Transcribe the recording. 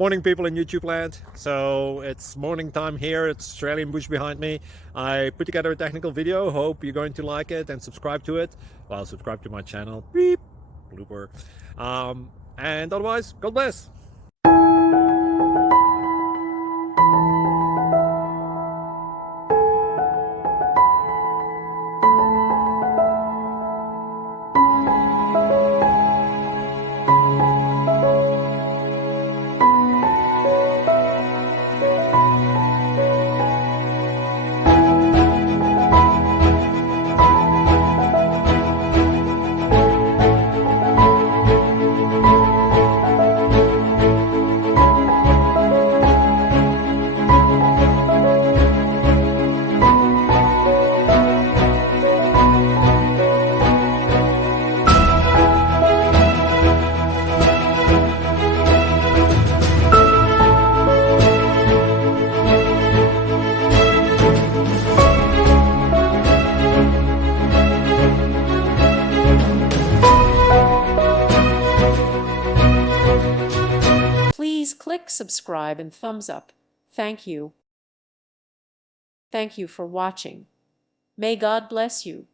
Morning, people in YouTube land. So it's morning time here. It's Australian bush behind me. I put together a technical video. Hope you're going to like it and subscribe to it. Well, subscribe to my channel. Beep. Blooper. And otherwise, God bless. Please click subscribe and thumbs up. Thank you. Thank you for watching. May God bless you.